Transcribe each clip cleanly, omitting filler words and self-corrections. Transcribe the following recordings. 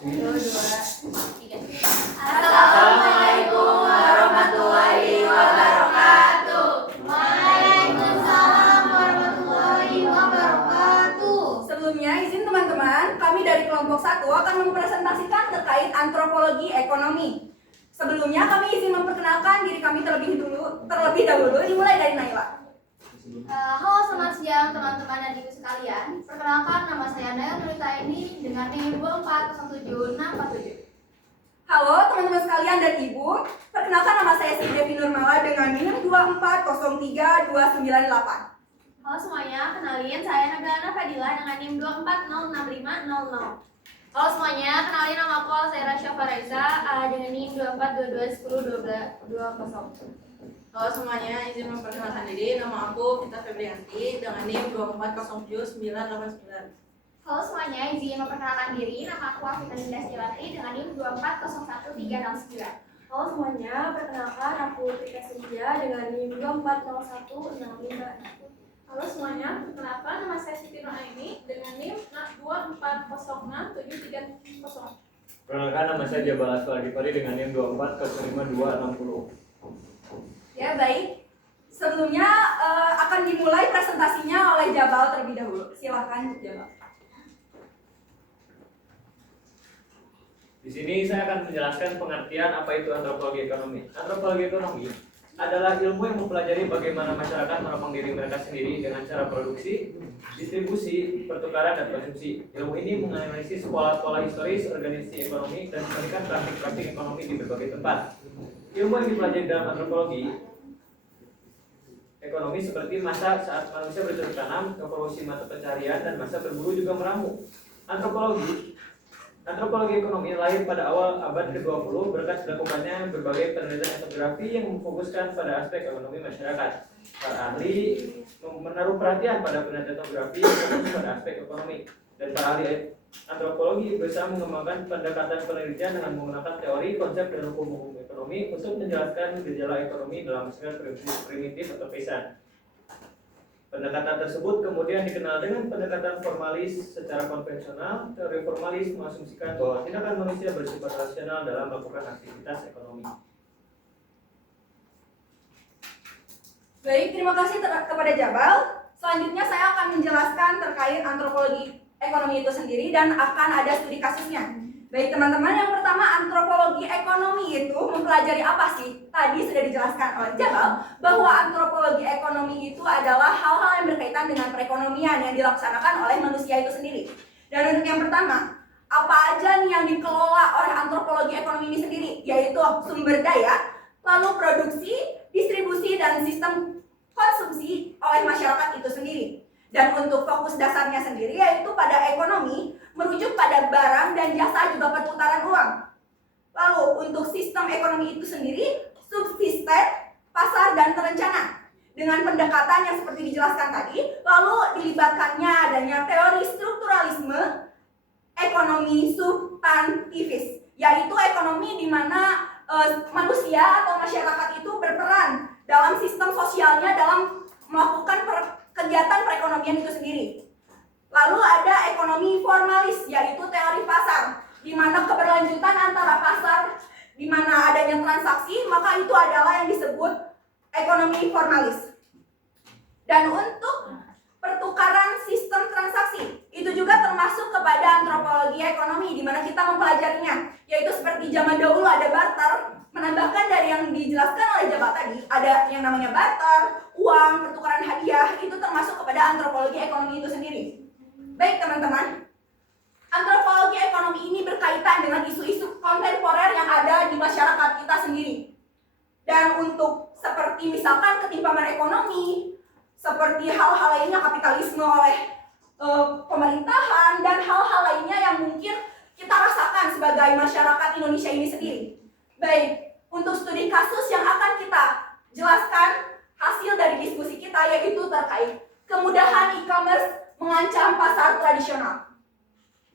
1, 2, 3. Assalamualaikum warahmatullahi wabarakatuh. Waalaikumsalam warahmatullahi wabarakatuh. Sebelumnya izin teman-teman, kami dari kelompok 1 akan mempresentasikan terkait antropologi ekonomi. Sebelumnya kami izin memperkenalkan diri kami terlebih dahulu, dimulai dari Naila. Halo, selamat siang teman-teman dan ibu sekalian. Perkenalkan, nama saya Naila Nurita ini dengan NIM 2407647. Halo teman-teman sekalian dan ibu, perkenalkan nama saya Siti Devi Nurmala dengan NIM 2403298. Halo semuanya, kenalin saya Nabila Fadila dengan NIM 2406500. Halo semuanya, kenalin nama aku Alzaira Syafaraiza dengan NIM 242101220. Halo semuanya, izin memperkenalkan diri. Nama aku Vita Febrianti dengan NIM 2407989. Halo semuanya, izin memperkenalkan diri. Nama aku Afifah Dinda Stilati dengan NIM 2401369. Halo semuanya, perkenalkan aku Trika Senja dengan NIM 2401656. Halo semuanya, perkenalkan nama saya Siti Noaini dengan NIM 2406730. Perkenalkan, nama saya Jabal Aswar Gifari dengan NIM 2405260. Ya baik, sebelumnya akan dimulai presentasinya oleh Jabal terlebih dahulu. Silahkan Jabal. Di sini saya akan menjelaskan pengertian apa itu antropologi ekonomi. Antropologi ekonomi adalah ilmu yang mempelajari bagaimana masyarakat menopang diri mereka sendiri dengan cara produksi, distribusi, pertukaran, dan konsumsi. Ilmu ini menganalisis pola-pola historis organisasi ekonomi dan memberikan praktik-praktik ekonomi di berbagai tempat. Ilmu yang dipelajari dalam antropologi ekonomi seperti masa saat manusia bercocok tanam, evolusi mata pencarian, dan masa berburu juga meramu. Antropologi ekonomi lahir pada awal abad ke-20 berkat dilakukannya berbagai penelitian etnografi yang memfokuskan pada aspek ekonomi masyarakat. Para ahli menaruh perhatian pada penelitian etnografi yang fokus pada aspek ekonomi, dan para ahli antropologi berusaha mengembangkan pendekatan penelitian dengan menggunakan teori, konsep, dan hukum-hukum ekonomi untuk menjelaskan gejala ekonomi dalam masyarakat primitif atau peasant. Pendekatan tersebut kemudian dikenal dengan pendekatan formalis. Secara konvensional, teori formalis mengasumsikan bahwa tindakan manusia bersifat rasional dalam melakukan aktivitas ekonomi. Baik, terima kasih kepada Jabal. Selanjutnya saya akan menjelaskan terkait antropologi ekonomi itu sendiri dan akan ada studi kasusnya. Baik teman-teman, yang pertama antropologi ekonomi itu mempelajari apa sih? Tadi sudah dijelaskan oleh Jabal bahwa antropologi ekonomi itu adalah hal-hal yang berkaitan dengan perekonomian yang dilaksanakan oleh manusia itu sendiri. Dan untuk yang pertama, apa aja nih yang dikelola oleh antropologi ekonomi ini sendiri? Yaitu sumber daya, lalu produksi, distribusi, dan sistem konsumsi oleh masyarakat itu sendiri. Dan untuk fokus dasarnya sendiri yaitu pada ekonomi, merujuk pada barang dan jasa juga perputaran uang. Lalu untuk sistem ekonomi itu sendiri, subsisten, pasar, dan terencana. Dengan pendekatan yang seperti dijelaskan tadi, lalu dilibatkannya adanya teori strukturalisme ekonomi substantivis, yaitu ekonomi di mana manusia atau masyarakat itu berperan dalam sistem sosialnya dalam melakukan kegiatan perekonomian itu sendiri. Lalu ada ekonomi formalis, yaitu teori pasar, di mana keberlanjutan antara pasar, di mana adanya transaksi, maka itu adalah yang disebut ekonomi formalis. Dan untuk pertukaran sistem transaksi, itu juga termasuk kepada antropologi ekonomi, di mana kita mempelajarinya, yaitu seperti zaman dahulu ada barter. Menambahkan dari yang dijelaskan oleh Jabal tadi, ada yang namanya barter, uang, pertukaran hadiah, itu termasuk kepada antropologi ekonomi itu sendiri. Baik teman-teman, antropologi ekonomi ini berkaitan dengan isu-isu kontemporer yang ada di masyarakat kita sendiri. Dan untuk seperti misalkan ketimpangan ekonomi, seperti hal-hal lainnya kapitalisme oleh pemerintahan, dan hal-hal lainnya yang mungkin kita rasakan sebagai masyarakat Indonesia ini sendiri. Baik, untuk studi kasus yang akan kita jelaskan hasil dari diskusi kita yaitu terkait kemudahan e-commerce mengancam pasar tradisional.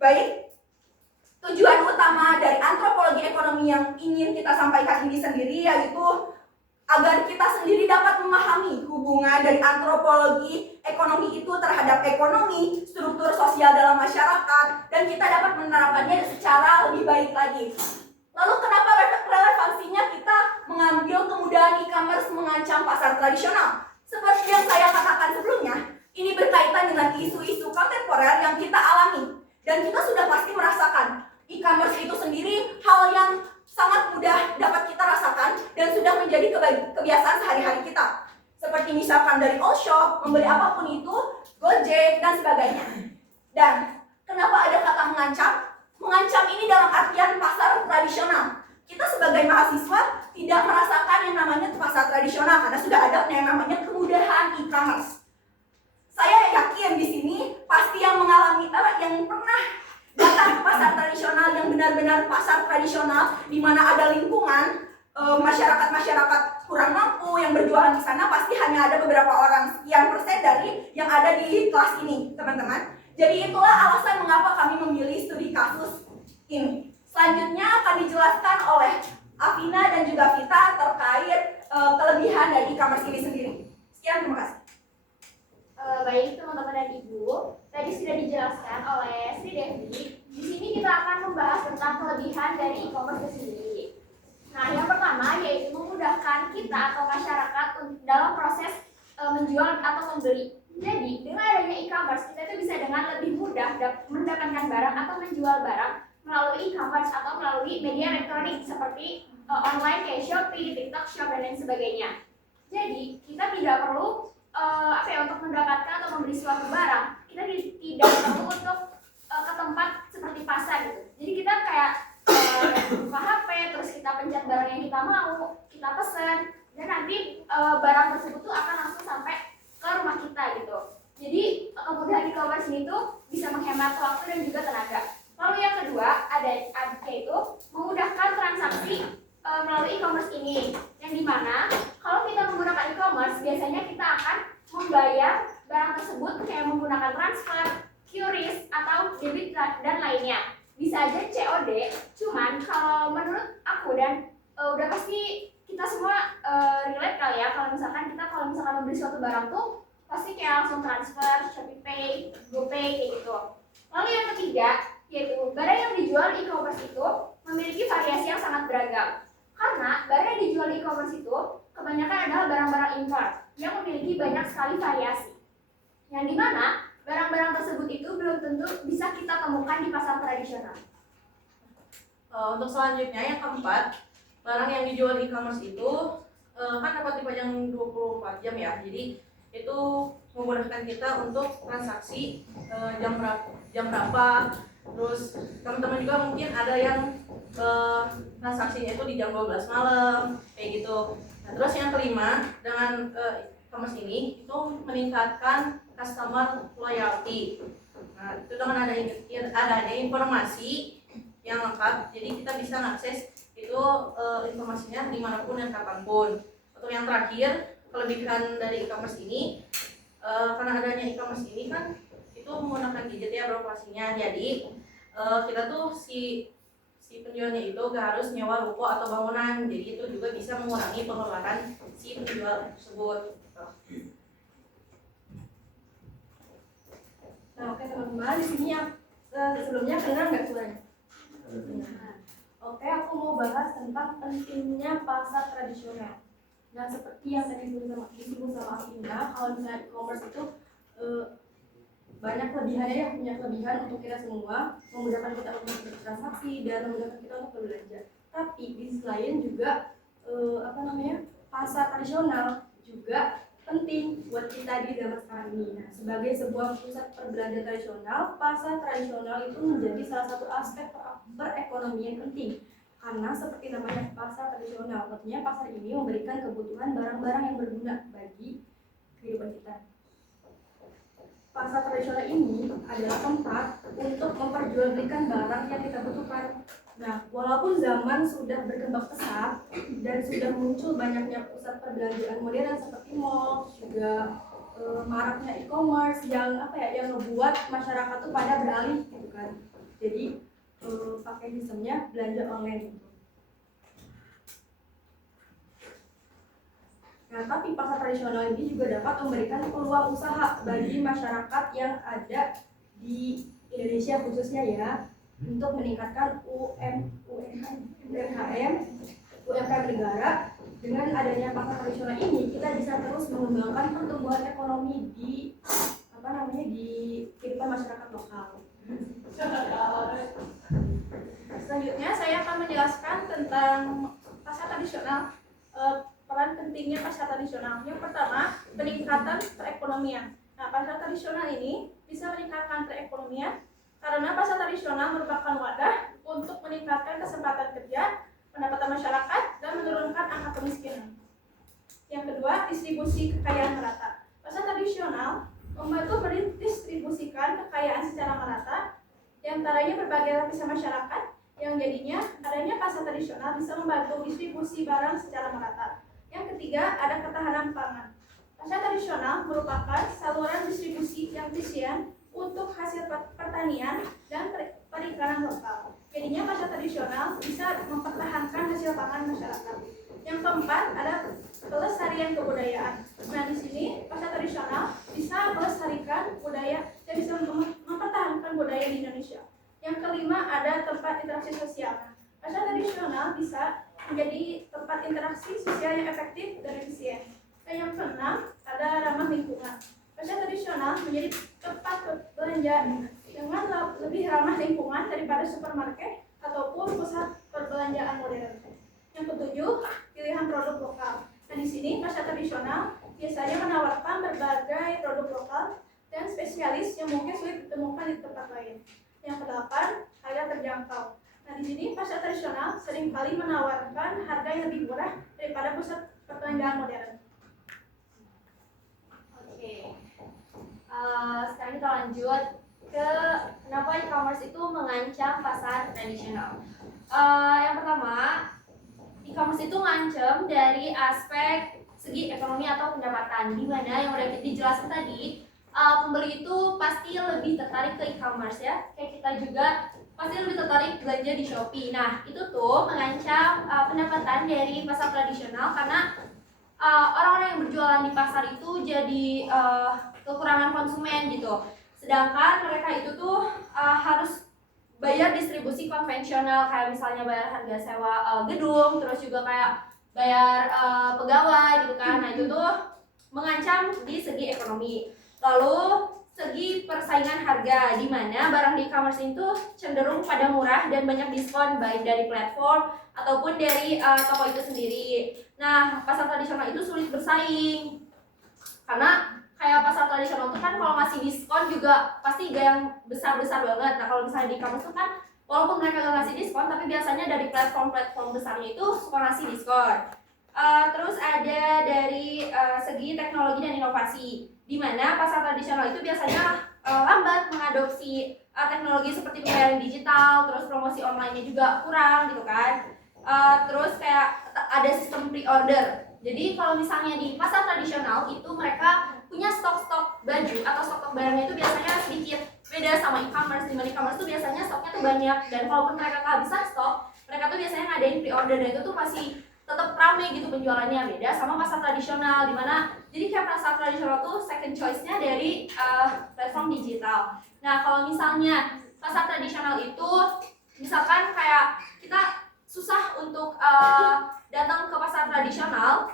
Baik, tujuan utama dari antropologi ekonomi yang ingin kita sampaikan ini sendiri yaitu agar kita sendiri dapat memahami hubungan dari antropologi ekonomi itu terhadap ekonomi, struktur sosial dalam masyarakat, dan kita dapat menerapkannya secara lebih baik lagi. Lalu kenapa relevansinya kita mengambil kemudahan e-commerce mengancam pasar tradisional? Seperti yang saya katakan sebelumnya, ini berkaitan dengan isu-isu kontemporer yang kita alami. Dan kita sudah pasti merasakan e-commerce itu sendiri hal yang sangat mudah dapat kita rasakan dan sudah menjadi kebiasaan sehari-hari kita. Seperti misalkan dari all shop, membeli apapun itu, Gojek, dan sebagainya. Dan kenapa ada kata mengancam? Mengancam ini dalam artian pasar tradisional. Kita sebagai mahasiswa tidak merasakan yang namanya pasar tradisional karena sudah ada yang namanya kemudahan e-commerce. Saya yakin di sini pasti yang mengalami yang pernah datang ke pasar tradisional yang benar-benar pasar tradisional di mana ada lingkungan masyarakat kurang mampu yang berjualan di sana, pasti hanya ada beberapa orang sekian persen dari yang ada di kelas ini, teman-teman. Jadi itulah alasan mengapa kami memilih studi kasus ini. Selanjutnya akan dijelaskan oleh Afina dan juga Vita terkait kelebihan dari e-commerce ini sendiri. Sekian, terima kasih. Baik teman-teman dan ibu, tadi sudah dijelaskan oleh Sri Devi. Di sini kita akan membahas tentang kelebihan dari e-commerce itu sendiri. Nah, yang pertama yaitu memudahkan kita atau masyarakat dalam proses menjual atau membeli. Jadi, dengan adanya e-commerce, kita itu bisa dengan lebih mudah mendapatkan barang atau menjual barang melalui e-commerce atau melalui media elektronik seperti online kayak Shopee, TikTok Shop, dan lain sebagainya. Jadi, kita tidak perlu untuk mendapatkan atau membeli suatu barang, kita tidak perlu untuk ke tempat seperti pasar gitu. Jadi kita kayak buka HP, terus kita pencet barang yang kita mau, kita pesan, dan nanti barang tersebut tuh akan langsung sampai ke rumah kita gitu. Jadi kemudahan e-commerce ini tuh bisa menghemat waktu dan juga tenaga. Lalu yang kedua yaitu memudahkan transaksi melalui e-commerce ini, yang dimana kalau kita menggunakan e-commerce biasanya kita akan membayar barang tersebut kayak menggunakan transfer, QRIS, atau debit dan lainnya. Bisa aja COD, cuman kalau menurut aku dan udah pasti kita semua relate kali ya, kalau misalkan membeli suatu barang tuh pasti kayak langsung transfer, ShopeePay, GoPay kayak gitu. Lalu yang ketiga yaitu barang yang dijual e-commerce itu memiliki variasi yang sangat beragam. Karena barang yang dijual e-commerce itu kebanyakan adalah barang-barang impor yang memiliki banyak sekali variasi. Yang dimana barang-barang tersebut itu belum tentu bisa kita temukan di pasar tradisional. Untuk selanjutnya yang keempat, barang yang dijual e-commerce itu kan dapat dipajang 24 jam ya. Jadi itu memudahkan kita untuk transaksi jam berapa. Terus teman-teman juga mungkin ada yang transaksinya itu di jam 12 malam kayak gitu. Nah, terus yang kelima, dengan e-commerce ini itu meningkatkan customer loyalty. Nah, itu dengan adanya informasi yang lengkap, jadi kita bisa mengakses itu informasinya dimanapun dan kapanpun. Untuk yang terakhir, kelebihan dari e-commerce ini, karena adanya e-commerce ini kan itu menggunakan gadget ya beroperasinya. Jadi kita tuh si penjualnya itu gak harus nyewa ruko atau bangunan, jadi itu juga bisa mengurangi pengeluaran si penjual tersebut. Nah, oke teman-teman, di sini yang sebelumnya kedengeran nggak suaranya? Oke, aku mau bahas tentang pentingnya pasar tradisional. Nah, seperti yang tadi disebut sama Afina, kalau misalnya e-commerce itu banyak kelebihannya ya, punya kelebihan untuk kita semua, memudahkan kita untuk bertransaksi dan memudahkan kita untuk berbelanja. Tapi di sisi lain juga pasar tradisional juga penting buat kita di zaman sekarang ini. Nah, sebagai sebuah pusat perbelanjaan tradisional, pasar tradisional itu menjadi salah satu aspek perekonomian penting. Karena seperti namanya pasar tradisional, artinya pasar ini memberikan kebutuhan barang-barang yang berguna bagi kehidupan kita. Pasar tradisional ini adalah tempat untuk memperjualbelikan barang yang kita butuhkan. Nah, walaupun zaman sudah berkembang pesat dan sudah muncul banyaknya pusat perbelanjaan modern seperti mall, juga maraknya e-commerce yang ngebuat masyarakat tuh pada beralih gitu kan. Jadi pakai sistemnya belanja online gitu. Nah, tapi pasar tradisional ini juga dapat memberikan peluang usaha bagi masyarakat yang ada di Indonesia khususnya ya. untuk meningkatkan UMKM negara. Dengan adanya pasar tradisional ini, kita bisa terus mengembangkan pertumbuhan ekonomi di di kehidupan masyarakat lokal. Selanjutnya saya akan menjelaskan tentang pasar tradisional, peran pentingnya pasar tradisional. Yang pertama, peningkatan perekonomian. Nah, pasar tradisional ini bisa meningkatkan perekonomian karena pasar tradisional merupakan wadah untuk meningkatkan kesempatan kerja, pendapatan masyarakat, dan menurunkan angka kemiskinan. Yang kedua, distribusi kekayaan merata. Pasar tradisional membantu mendistribusikan kekayaan secara merata, diantaranya berbagai lapisan masyarakat, yang jadinya adanya pasar tradisional bisa membantu distribusi barang secara merata. Yang ketiga, ada ketahanan pangan. Pasar tradisional merupakan saluran distribusi yang efisien untuk hasil pertanian dan perikanan lokal. Jadinya pasar tradisional bisa mempertahankan hasil pangan masyarakat. Yang keempat, ada pelestarian kebudayaan. Nah, di sini pasar tradisional bisa melestarikan budaya dan bisa mempertahankan budaya di Indonesia. Yang kelima, ada tempat interaksi sosial. Pasar tradisional bisa menjadi tempat interaksi sosial yang efektif dan efisien. Dan yang keenam, ada ramah lingkungan. Pasar tradisional menjadi tempat belanja dengan lebih ramah lingkungan daripada supermarket ataupun pusat perbelanjaan modern. Yang ketujuh, pilihan produk lokal. Nah, di sini pasar tradisional biasanya menawarkan berbagai produk lokal dan spesialis yang mungkin sulit ditemukan di tempat lain. Yang kedelapan, harga terjangkau. Nah, di sini pasar tradisional seringkali menawarkan harga yang lebih murah daripada pusat perbelanjaan modern. Oke. Sekarang kita lanjut ke kenapa e-commerce itu mengancam pasar tradisional. Yang pertama, e-commerce itu ngancam dari aspek segi ekonomi atau pendapatan, di mana yang udah dijelaskan tadi, pembeli itu pasti lebih tertarik ke e-commerce ya. Kayak kita juga pasti lebih tertarik belanja di Shopee. Nah, itu tuh mengancam pendapatan dari pasar tradisional karena orang-orang yang berjualan di pasar itu jadi kekurangan konsumen gitu. Sedangkan mereka itu tuh harus bayar distribusi konvensional, kayak misalnya bayar harga sewa gedung, terus juga kayak bayar pegawai gitu kan. Nah, itu tuh mengancam di segi ekonomi. Lalu segi persaingan harga, di mana barang di e-commerce itu cenderung pada murah dan banyak diskon baik dari platform ataupun dari toko itu sendiri. Nah, pasar tradisional itu sulit bersaing karena kayak pasar tradisional itu kan kalau ngasih diskon juga pasti gak yang besar-besar banget. Nah, kalau misalnya di e-commerce itu kan walaupun mereka gak ngasih diskon, tapi biasanya dari platform-platform besarnya itu suka ngasih diskon. Terus ada dari segi teknologi dan inovasi, di mana pasar tradisional itu biasanya lambat mengadopsi teknologi seperti pembayaran digital, terus promosi online-nya juga kurang gitu kan. Terus kayak ada sistem pre-order. Jadi kalau misalnya di pasar tradisional itu mereka punya stok-stok baju atau stok-stok barangnya itu biasanya sedikit beda sama e-commerce. Di mana e-commerce tuh biasanya stoknya tuh banyak, dan kalaupun mereka kehabisan stok, mereka tuh biasanya ngadain pre-order, dan itu tuh masih tetap ramai gitu penjualannya. Beda sama pasar tradisional, dimana jadi kayak pasar tradisional tuh second choice-nya dari platform digital. Nah, kalau misalnya pasar tradisional itu misalkan kayak kita susah untuk datang ke pasar tradisional,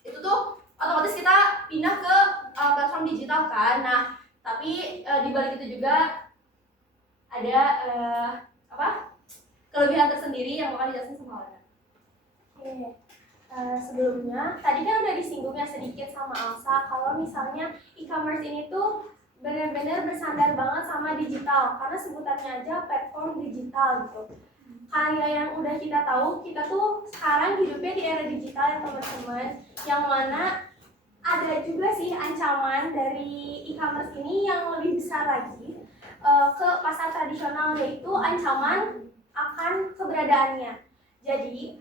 itu tuh otomatis kita pindah ke platform digital kan. Nah, tapi di balik itu juga ada kelebihan tersendiri yang bakal dijelasin sama Lana. Oke. Sebelumnya tadi kan udah disinggungnya sedikit sama Alsa kalau misalnya e-commerce ini tuh benar-benar bersandar banget sama digital, karena sebutannya aja platform digital gitu. Kayak yang udah kita tahu, kita tuh sekarang hidupnya di era digital ya teman-teman, yang mana ada juga sih ancaman dari e-commerce ini yang lebih besar lagi ke pasar tradisional, yaitu ancaman akan keberadaannya. Jadi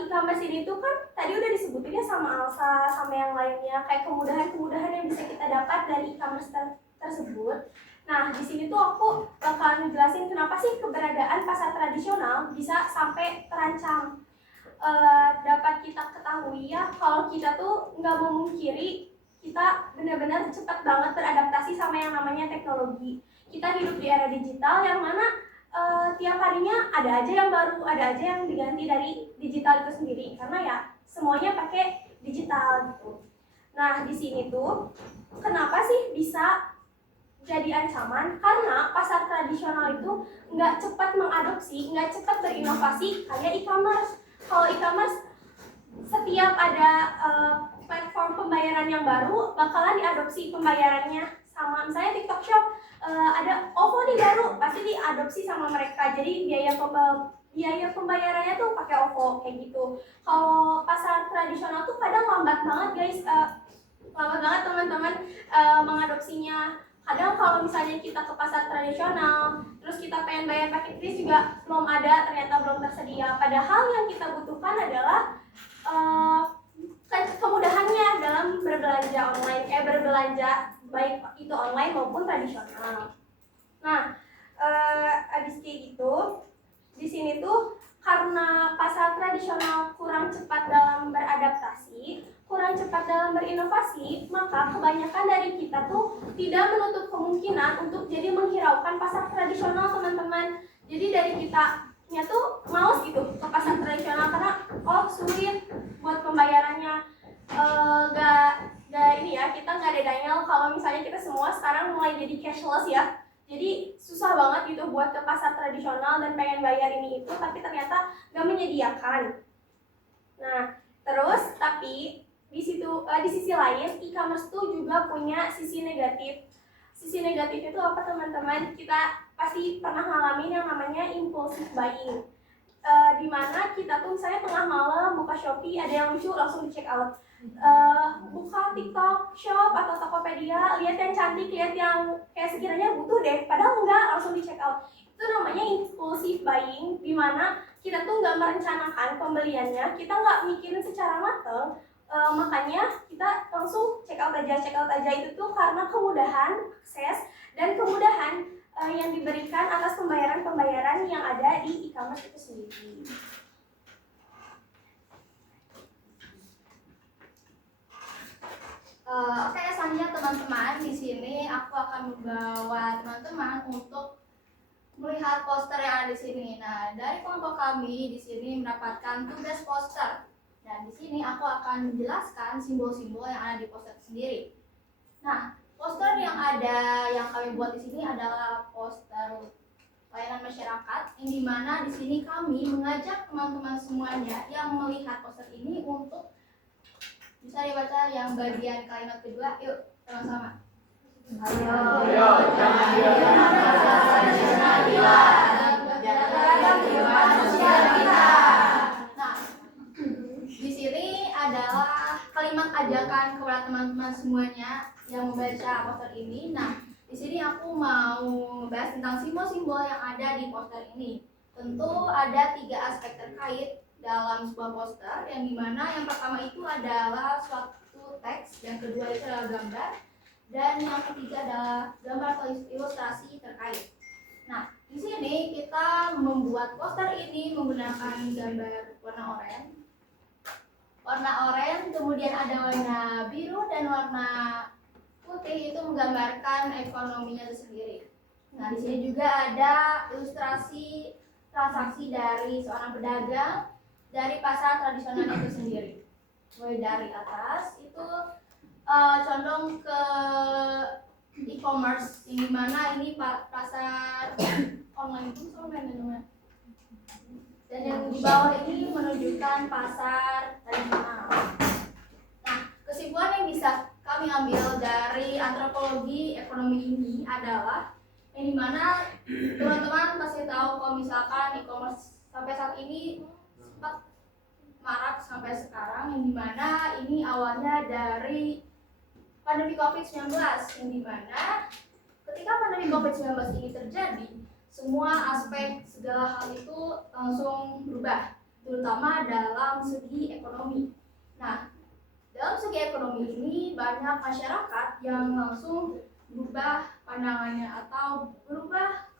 e-commerce ini tuh kan tadi udah disebutinnya sama Alsa sama yang lainnya, kayak kemudahan-kemudahan yang bisa kita dapat dari e-commerce tersebut. Nah, di sini tuh aku bakal ngejelasin kenapa sih keberadaan pasar tradisional bisa sampai terancam. Dapat kita ketahui ya, kalau kita tuh nggak memungkiri kita benar-benar cepat banget beradaptasi sama yang namanya teknologi. Kita hidup di era digital yang mana tiap harinya ada aja yang baru, ada aja yang diganti dari digital itu sendiri, karena ya semuanya pakai digital gitu. Nah di sini tuh kenapa sih bisa jadi ancaman? Karena pasar tradisional itu nggak cepat mengadopsi, nggak cepat berinovasi kayak e-commerce. Kalau e-commerce setiap ada platform pembayaran yang baru bakalan diadopsi pembayarannya. Sama misalnya TikTok Shop, ada OVO nih baru, pasti diadopsi sama mereka. Jadi biaya pembayarannya tuh pakai OVO kayak gitu. Kalau pasar tradisional tuh kadang lambat banget guys, lambat banget teman-teman mengadopsinya. Kadang kalau misalnya kita ke pasar tradisional, terus kita pengen bayar pakai kris juga belum ada, ternyata belum tersedia. Padahal yang kita butuhkan adalah kemudahannya dalam berbelanja online, berbelanja baik itu online maupun tradisional. Nah, abis kayak gitu, di sini tuh karena pasar tradisional kurang cepat dalam beradaptasi, kurang cepat dalam berinovasi, maka kebanyakan dari kita tuh tidak menutup kemungkinan untuk jadi menghiraukan pasar tradisional, teman-teman. Jadi dari kitanya tuh males gitu ke pasar tradisional karena sulit buat pembayarannya, gak ini ya, kita nggak ada denial kalau misalnya kita semua sekarang mulai jadi cashless ya. Jadi susah banget gitu buat ke pasar tradisional dan pengen bayar ini itu, tapi ternyata nggak menyediakan. Nah, terus tapi di sisi lain e-commerce tuh juga punya sisi negatif. Sisi negatif itu apa teman-teman? Kita pasti pernah ngalamin yang namanya impulsive buying. Dimana kita tuh misalnya tengah malam buka Shopee, ada yang lucu langsung di check out. Buka TikTok Shop atau Tokopedia, lihat yang cantik, lihat yang kayak sekiranya butuh deh, padahal enggak, langsung di check out. Itu namanya impulsive buying, dimana kita tuh nggak merencanakan pembeliannya, kita nggak mikirin secara matang, makanya kita langsung check out aja. Itu tuh karena kemudahan akses dan kemudahan yang diberikan atas pembayaran yang ada di e-commerce itu sendiri. Oke, selanjutnya teman-teman, di sini aku akan membawa teman-teman untuk melihat poster yang ada di sini. Nah, dari kelompok kami di sini mendapatkan tugas poster. Dan di sini aku akan menjelaskan simbol-simbol yang ada di poster sendiri. Nah, poster yang kami buat di sini adalah poster layanan masyarakat, yang dimana di sini kami mengajak teman-teman semuanya yang melihat poster ini untuk bisa dibaca yang bagian kalimat kedua. Yuk, sama-sama. Ayo, jangan biarkan pasar tradisional hilang. Jangan biarkan manusia kita. Nah, di sini adalah kalimat ajakan kepada teman-teman semuanya yang membaca poster ini. Nah, di sini aku mau membahas tentang simbol-simbol yang ada di poster ini. Tentu ada 3 aspek terkait dalam sebuah poster, yang dimana yang pertama itu adalah suatu teks, yang kedua itu adalah gambar, dan yang ketiga adalah gambar atau ilustrasi terkait. Nah, di sini kita membuat poster ini menggunakan gambar warna oranye, kemudian ada warna biru dan warna putih, itu menggambarkan ekonominya itu sendiri. Nah, di sini juga ada ilustrasi transaksi dari seorang pedagang dari pasar tradisional itu sendiri. Mulai dari atas itu condong ke e-commerce, yang dimana ini pasar online itu sebenarnya. Dan yang di bawah ini menunjukkan pasar tradisional. Nah, kesimpulan yang bisa kami ambil dari antropologi ekonomi ini adalah yang dimana teman-teman pasti tahu kalau misalkan e-commerce sampai saat ini sempat marak sampai sekarang, yang dimana ini awalnya dari pandemi COVID-19, yang dimana ketika pandemi COVID-19 ini terjadi, semua aspek segala hal itu langsung berubah, terutama dalam segi ekonomi. Nah, dalam segi ekonomi ini banyak masyarakat yang langsung berubah pandangannya atau berubah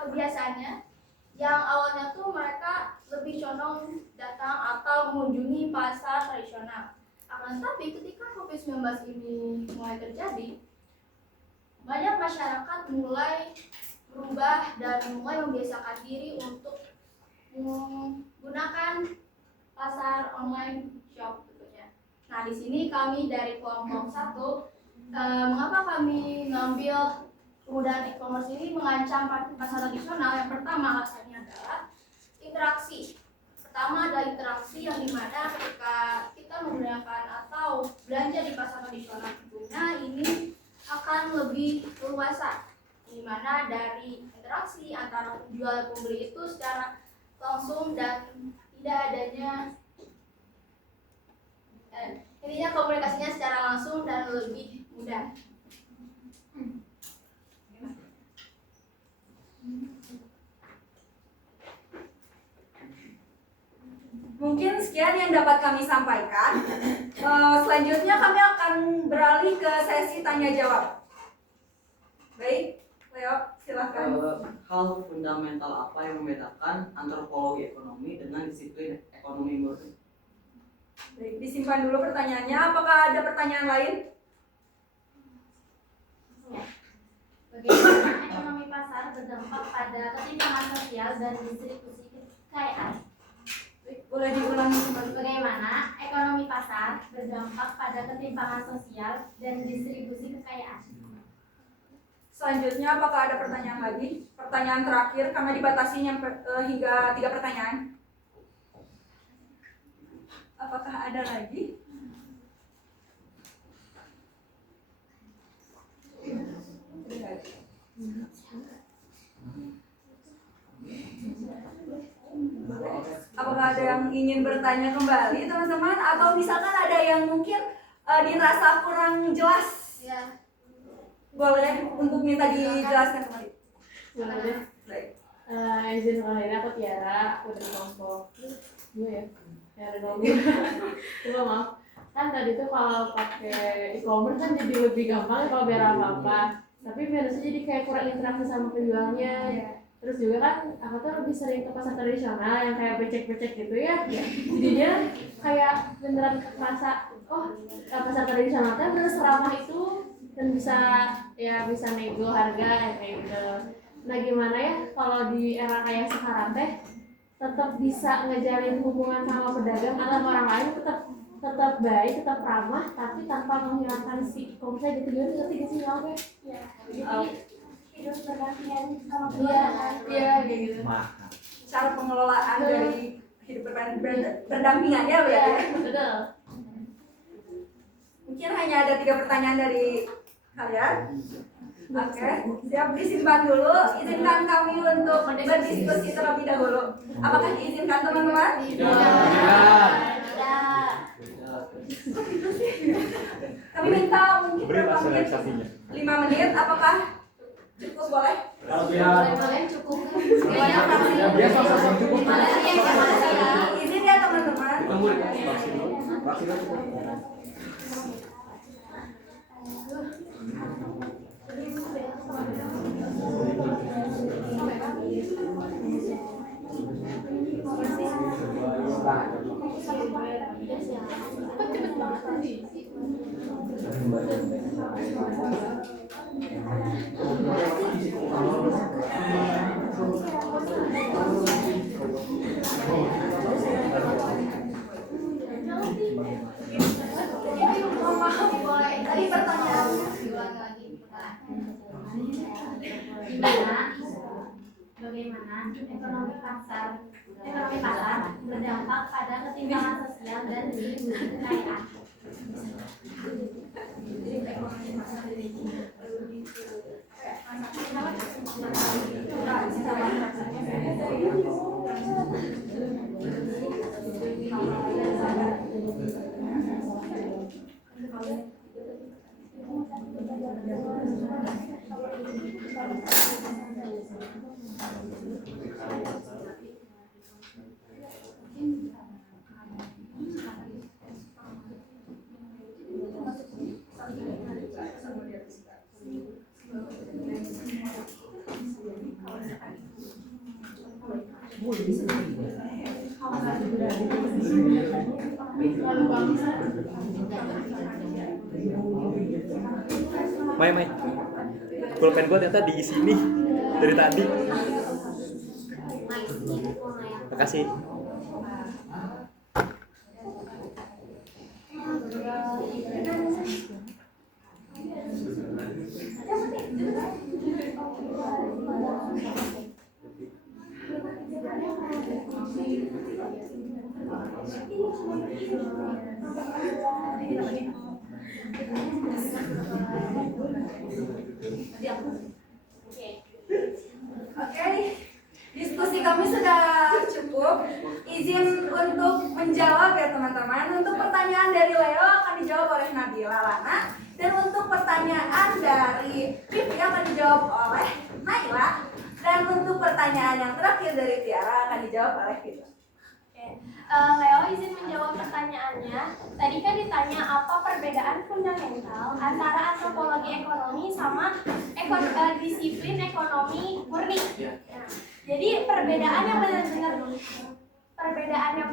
kebiasaannya, yang awalnya tuh mereka lebih condong datang atau mengunjungi pasar tradisional. Akan tetapi ketika COVID-19 ini mulai terjadi, banyak masyarakat mulai berubah dan mulai membiasakan diri untuk menggunakan pasar online shop tentunya. Nah, di sini kami dari kelompok 1, mengapa kami mengambil kemudahan e-commerce ini mengancam pasar tradisional? Yang pertama alasannya adalah interaksi. Pertama adalah interaksi yang dimana ketika kita menggunakan atau belanja di pasar tradisional tentunya ini akan lebih leluasa, dimana dari interaksi antara penjual dan pembeli itu secara langsung dan tidak adanya intinya komunikasinya secara langsung dan lebih mudah. Mungkin sekian yang dapat kami sampaikan. Selanjutnya kami akan beralih ke sesi tanya jawab. Baik, Leo, silakan. Hal fundamental apa yang membedakan antropologi ekonomi dengan disiplin ekonomi murni? Baik, disimpan dulu pertanyaannya. Apakah ada pertanyaan lain? Bagaimana ekonomi pasar berdampak pada ketimpangan sosial dan distribusi kekayaan? Baik, boleh diulangi kembali. Bagaimana ekonomi pasar berdampak pada ketimpangan sosial dan distribusi kekayaan? Selanjutnya, apakah ada pertanyaan lagi? Pertanyaan terakhir, karena dibatasi hingga 3 pertanyaan. Apakah ada lagi? Apakah ada yang ingin bertanya kembali, teman-teman? Atau misalkan ada yang mungkin dirasa kurang jelas? Ya, Boleh untuk minta dijelaskan kembali. Boleh. Baik. Izin kenalin, aku Tiara, aku dari kelompok 2 ya. Tiara dong. Coba maaf. Kan tadi tuh kalau pakai e-commerce kan jadi lebih gampang ya kalau biar apa-apa. Tapi minusnya jadi kayak kurang interaksi sama penjualnya. Terus juga kan aku tuh lebih sering ke pasar tradisional yang kayak becek-becek gitu ya. Jadinya kayak beneran kerasa, oh pasar tradisional tuh bener seramah itu dan bisa nego harga kayak gitu. Nah gimana ya kalau di era kayak sekarang teh tetap bisa ngejalin hubungan sama pedagang atau orang lain tetap baik, tetap ramah, tapi tanpa menghilangkan si e-commerce gitu. Ngerti gak sih apa? ya. Jadi hidup bergantian sama Iya, keluarga. iya kayak gitu. Cara pengelolaan dari hidup berdampingan ya berarti ya? Betul. Mungkin hanya ada 3 pertanyaan dari kalian. Oke, siap, disimpan dulu. Izinkan kami untuk berdiskusi terlebih dahulu. Apakah diizinkan teman-teman? Kami minta mungkin berapa menit? 5 menit. Apakah cukup boleh? Boleh cukup. Kayaknya Izin ya teman-teman. Tadi pertanyaan diulangi lagi. Bagaimana ekonomi pasar berdampak pada ketimpangan sosial dan distribusi kekayaan? Mai, pulpen gue ternyata di sini. dari tadi. Makasih. Oke, diskusi kami sudah cukup. Izin untuk menjawab ya teman-teman. Untuk pertanyaan dari Leo akan dijawab oleh Nabila Lana, dan untuk pertanyaan dari Vivi akan dijawab oleh Naila, dan untuk pertanyaan yang terakhir dari Tiara akan dijawab oleh Vivi. Leo izin menjawab pertanyaannya. Tadi kan ditanya apa perbedaan fundamental antara antropologi ekonomi sama disiplin ekonomi murni. Nah, jadi perbedaan yang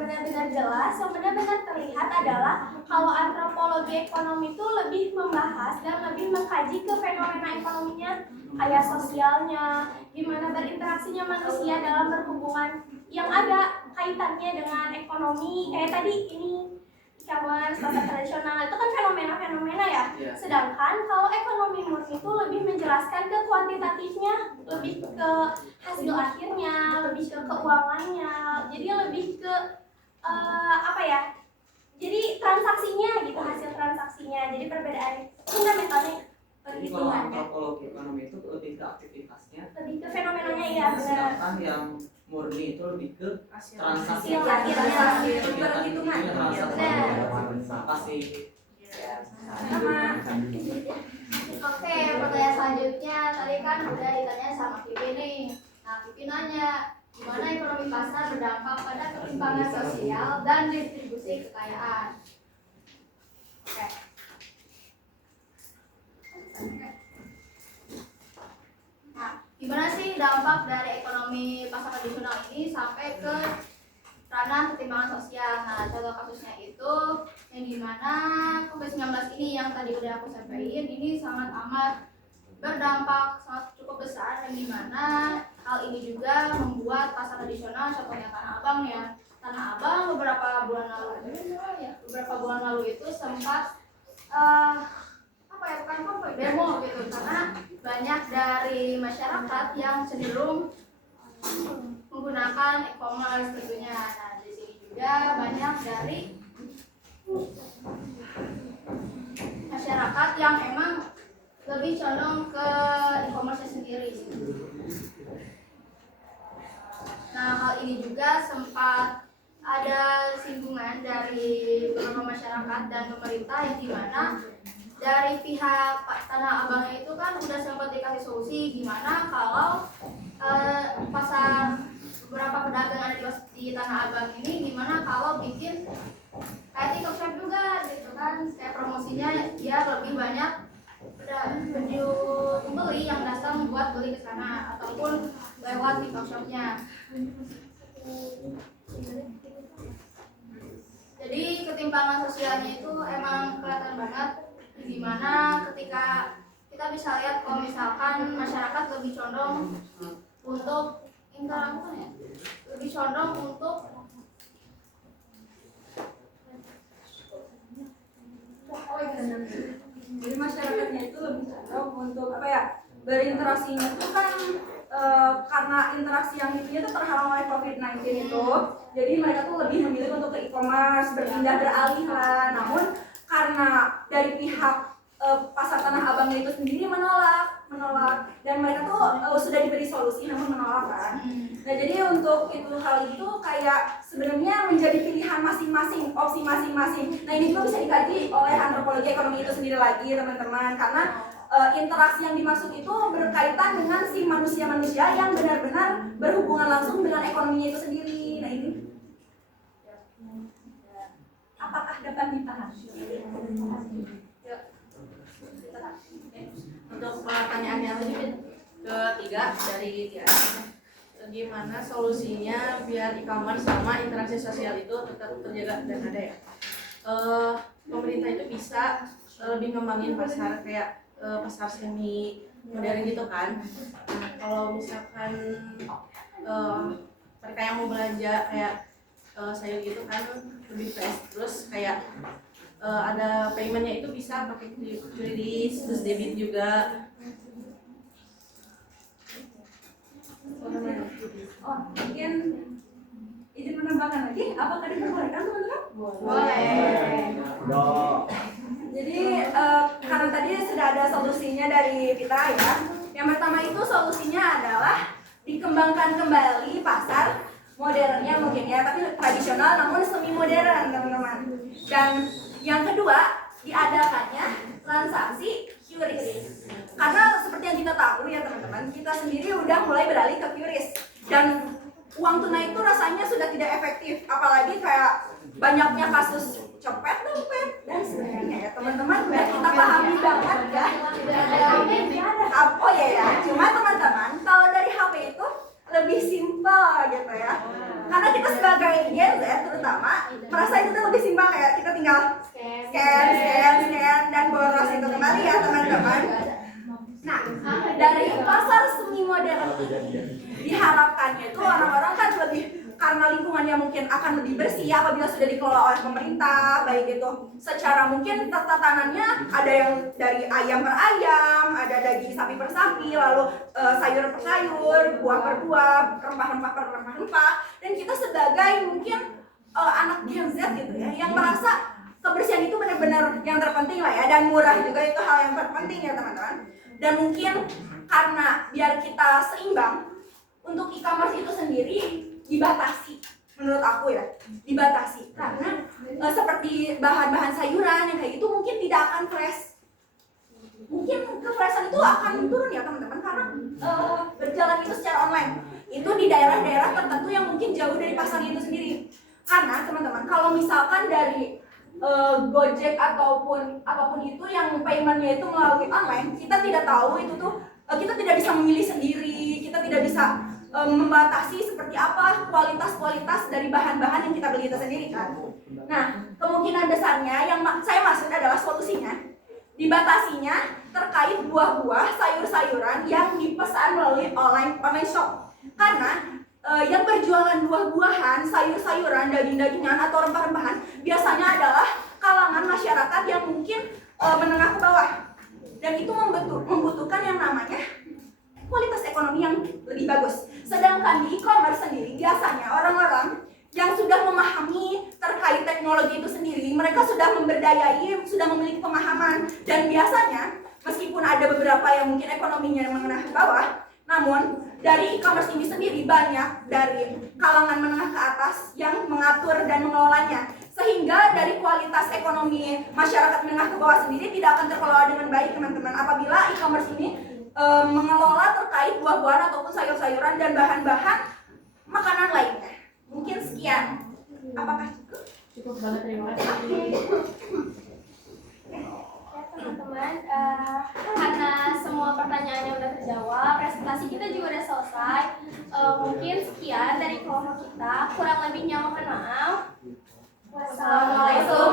benar-benar jelas, yang benar-benar terlihat adalah kalau antropologi ekonomi itu lebih membahas dan lebih mengkaji ke fenomena ekonominya, kayak sosialnya, gimana berinteraksinya manusia dalam berhubungan yang ada kaitannya dengan ekonomi, kayak tadi ini e-commerce, pasar tradisional, itu kan fenomena-fenomena ya. Sedangkan kalau ekonomi murni itu lebih menjelaskan ke kuantitatifnya, lebih ke hasil akhirnya, lebih ke keuangannya, jadi lebih ke jadi transaksinya gitu, hasil transaksinya. Jadi perbedaan fundamentalnya Jadi kalau perhitungannya, antropologi ekonomi itu lebih ke aktivitasnya, lebih ke fenomenanya ya benar. sedangkan yang murni itu lebih ke transaksi. Hasil akhirnya. Perhitungan. Makasih. Oke, pertanyaan selanjutnya tadi kan udah ditanya sama Kipi nih. Nah, Kipi nanya, gimana ekonomi pasar berdampak pada ketimpangan sosial dan distribusi kekayaan? Oke. Nah, gimana sih dampak dari ekonomi pasar tradisional ini sampai ke ranah ketimpangan sosial? Nah, contoh kasusnya itu yang dimana COVID-19 ini yang tadi udah aku sampaikan, ini sangat amat berdampak sangat cukup besar, yang dimana hal ini juga membuat pasar tradisional, contohnya Tanah Abang ya. Tanah Abang beberapa bulan lalu itu sempat demo gitu, karena banyak dari masyarakat yang cenderung menggunakan e-commerce tentunya. Nah, di sini juga banyak dari masyarakat yang emang lebih condong ke e-commerce sendiri. Nah, hal ini juga sempat ada singgungan dari beberapa masyarakat dan pemerintah, yang dimana dari pihak Tanah Abang itu kan udah sempat dikasih solusi gimana kalau pasar beberapa pedagang ada di Tanah Abang ini, gimana kalau bikin kayak TikTok Shop juga gitu kan, kayak promosinya dia lebih banyak pembeli yang datang buat beli ke sana ataupun lewat TikTok Shop-nya. Jadi ketimpangan sosialnya itu emang kelihatan banget, dimana ketika kita bisa lihat kalau misalkan masyarakat lebih condong untuk jadi masyarakatnya itu lebih condong untuk berinteraksinya itu kan karena interaksi yang itu terhalang oleh COVID-19 itu, jadi mereka tuh lebih memilih untuk ke e-commerce, beralih lah. Namun karena dari pihak pasar Tanah Abangnya itu sendiri menolak, dan mereka tuh sudah diberi solusi namun menolak kan. Nah, jadi untuk hal itu kayak sebenarnya menjadi pilihan masing-masing, opsi masing-masing. Nah, ini juga bisa dikaji oleh antropologi ekonomi itu sendiri lagi teman-teman, karena interaksi yang dimaksud itu berkaitan dengan si manusia-manusia yang benar-benar berhubungan langsung dengan ekonominya itu sendiri. Nah, ini apakah dapat dipahami? Untuk pertanyaan yang ketiga dari Tiara, gimana solusinya biar e-commerce sama interaksi sosial itu tetap terjaga dan ada ya? Pemerintah itu bisa lebih ngembangin pasar kayak pasar semi modern gitu kan. Nah, kalau misalkan mereka yang mau belanja kayak sayur gitu kan lebih fresh, terus kayak ada paymentnya itu bisa pakai kredit terus debit juga. Oh, mungkin izin menambahkan lagi, apakah diperbolehkan teman-teman? Boleh. Jadi karena tadi sudah ada solusinya dari Fitra ya. Yang pertama itu solusinya adalah dikembangkan kembali pasar modernnya mungkin ya, tapi tradisional namun semi modern teman-teman. Dan yang kedua diadakannya transaksi QRIS. Karena seperti yang kita tahu ya teman-teman, kita sendiri udah mulai beralih ke QRIS dan uang tunai itu rasanya sudah tidak efektif, apalagi kayak banyaknya kasus copet, dompet dan sebagainya ya teman-teman. Udah kita pahami banget ya. Oh ya, cuma teman-teman kalau dari HP itu lebih simpel gitu ya. Karena kita sebagai Gen Z terutama merasa itu tuh lebih simpel, kayak kita tinggal scan dan boros itu kembali ya teman-teman. Nah, dari pasar semi modern diharapkannya itu orang-orang kan lebih, karena lingkungannya mungkin akan lebih bersih apabila sudah dikelola oleh pemerintah, baik itu secara mungkin tatanannya ada yang dari ayam per ayam, ada daging sapi per sapi, lalu sayur per sayur, buah per buah, rempah-rempah per rempah-rempah. Dan kita sebagai mungkin anak Gen Z gitu ya, yang merasa kebersihan itu benar-benar yang terpenting lah ya, dan murah juga itu hal yang terpenting ya teman-teman. Dan mungkin karena biar kita seimbang, untuk e-commerce itu sendiri dibatasi, menurut aku ya, dibatasi karena seperti bahan-bahan sayuran yang kayak gitu mungkin tidak akan fresh. Mungkin kefreshan itu akan turun ya teman-teman karena berjalan itu secara online. Itu di daerah-daerah tertentu yang mungkin jauh dari pasarnya itu sendiri. Karena teman-teman kalau misalkan dari Gojek ataupun apapun itu yang paymentnya itu melalui online, kita tidak tahu itu tuh, kita tidak bisa memilih sendiri, kita tidak bisa membatasi seperti apa kualitas dari bahan-bahan yang kita beli itu sendiri kan. Nah, kemungkinan besarnya yang saya maksud adalah solusinya dibatasinya terkait buah-buah, sayur-sayuran yang dipesan melalui online shop. Karena yang berjualan buah-buahan, sayur-sayuran, daging-dagingan atau rempah-rempahan biasanya adalah kalangan masyarakat yang mungkin menengah ke bawah. Dan itu membutuhkan yang namanya kualitas ekonomi yang lebih bagus. Sedangkan di e-commerce sendiri biasanya orang-orang yang sudah memahami terkait teknologi itu sendiri, mereka sudah memberdayai, sudah memiliki pemahaman, dan biasanya meskipun ada beberapa yang mungkin ekonominya menengah ke bawah, namun dari e-commerce ini sendiri banyak dari kalangan menengah ke atas yang mengatur dan mengelolanya, sehingga dari kualitas ekonomi masyarakat menengah ke bawah sendiri tidak akan terkelola dengan baik teman-teman apabila e-commerce ini mengelola terkait buah-buahan ataupun sayur-sayuran dan bahan-bahan makanan lainnya. Mungkin sekian. Apakah cukup? Cukup banget, terima kasih. Teman-teman, karena semua pertanyaannya udah terjawab, presentasi kita juga udah selesai. Mungkin sekian dari kelompok kita. Kurang lebihnya mohon maaf. Wassalamualaikum